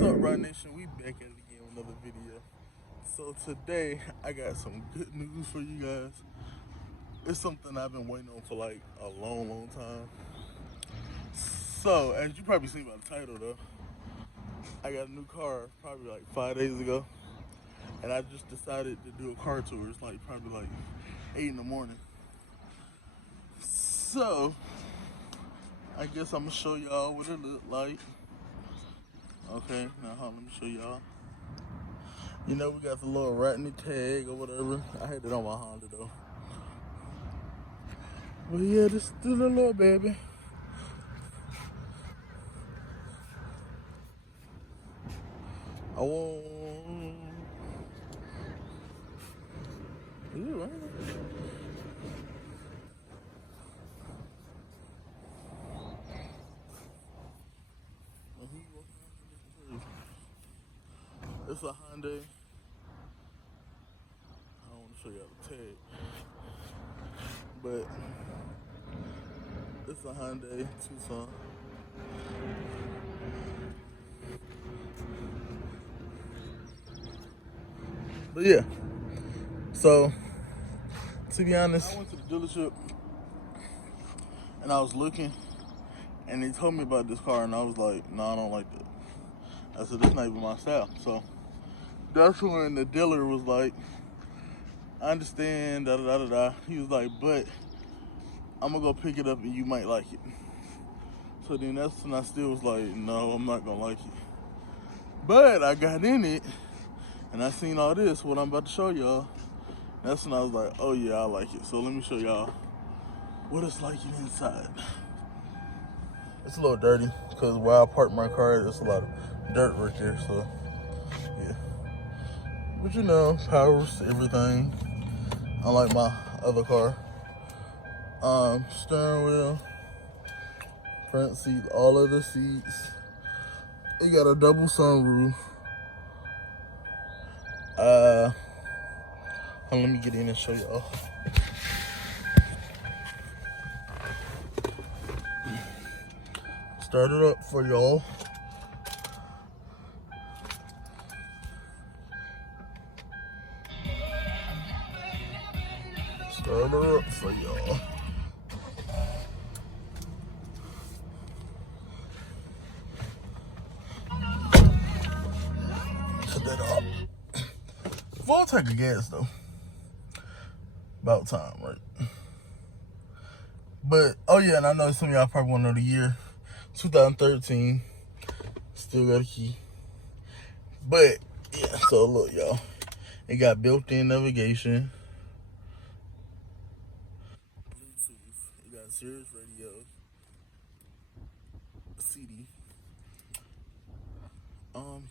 What's up, Rod Nation? We back at it again with another video. So today I got some good news for you guys. It's something I've been waiting on for like a long time. So as you probably seen by the title though, I got a new car probably like 5 days ago, and I just decided to do a car tour. It's like probably like 8 in the morning. So I guess I'm gonna show y'all what it look like. Okay, now let me show y'all. You know, we got the little Ratney tag or whatever. I had it on my Honda though. But yeah, this is the little baby. I want. Is it raining? It's a Hyundai. I don't want to show y'all the tag, but it's a Hyundai Tucson. But yeah, so to be honest, I went to the dealership and I was looking, and they told me about this car, and I was like, no, I don't like that. I said, this not even my style. So that's when the dealer was like, I understand, da da da da. He was like, but I'm gonna go pick it up and you might like it. So then that's when I still was like, no, I'm not gonna like it. But I got in it and I seen all this, what I'm about to show y'all. That's when I was like, oh yeah, I like it. So let me show y'all what it's like inside. It's a little dirty because where I parked my car, there's a lot of dirt right there. So yeah, but you know, powers everything. Unlike my other car. Steering wheel, front seat, all of the seats. It got a double sunroof. Let me get in and show y'all. Start it up for y'all. Start her up for y'all. Shut that off. Full tank of gas though. About time, right? But oh yeah, and I know some of y'all probably want to know the year. 2013. Still got a key. But yeah, so look y'all. It got built-in navigation. Bluetooth. It got Sirius radio. CD.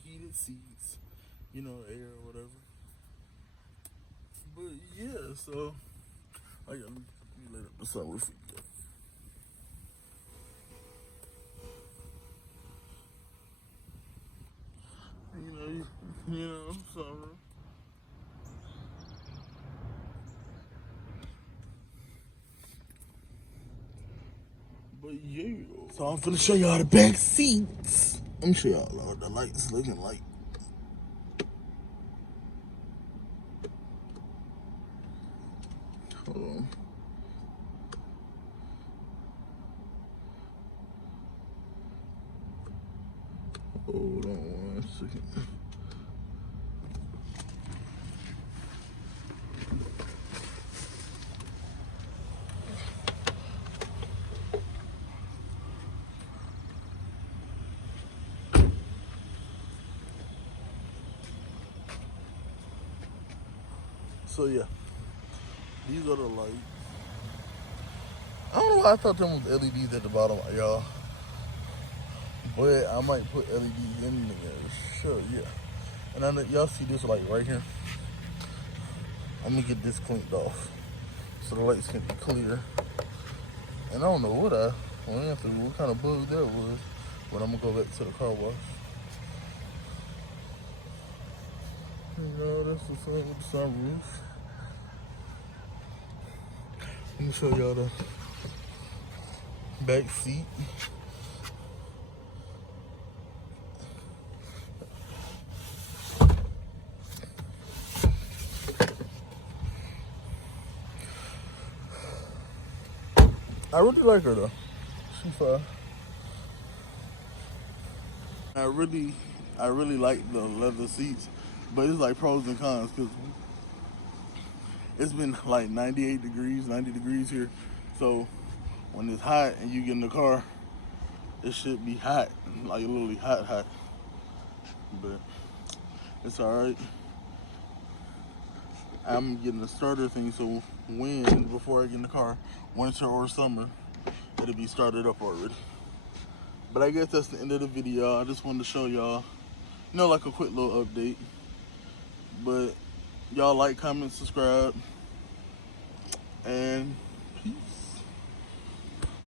Heated seats. You know, air or whatever. But yeah, so I got me light up the sunroof. You know, sunroof. But yeah, so I'm finna show y'all the back seats. Let me show y'all what the lights looking like. Hold on. Hold on 1 second. So yeah, these are the lights. I don't know why I thought them was LEDs at the bottom, y'all. But I might put LEDs in there. Sure, yeah. And I know y'all see this like right here. I'm gonna get this cleaned off so the lights can be clear. And I don't know what I went through, what kind of bug that was, but I'm gonna go back to the car wash. You know, that's the same with the sunroof. Let me show y'all the back seat. I really like her though. She's fine. I really like the leather seats, but it's like pros and cons because it's been like 98 degrees, 90 degrees here. So when it's hot and you get in the car, it should be hot, like literally hot, hot. But it's all right. I'm getting the starter thing, so when before I get in the car, winter or summer, it'll be started up already. But I guess that's the end of the video. I just wanted to show y'all, you know, like a quick little update. But y'all like, comment, subscribe, and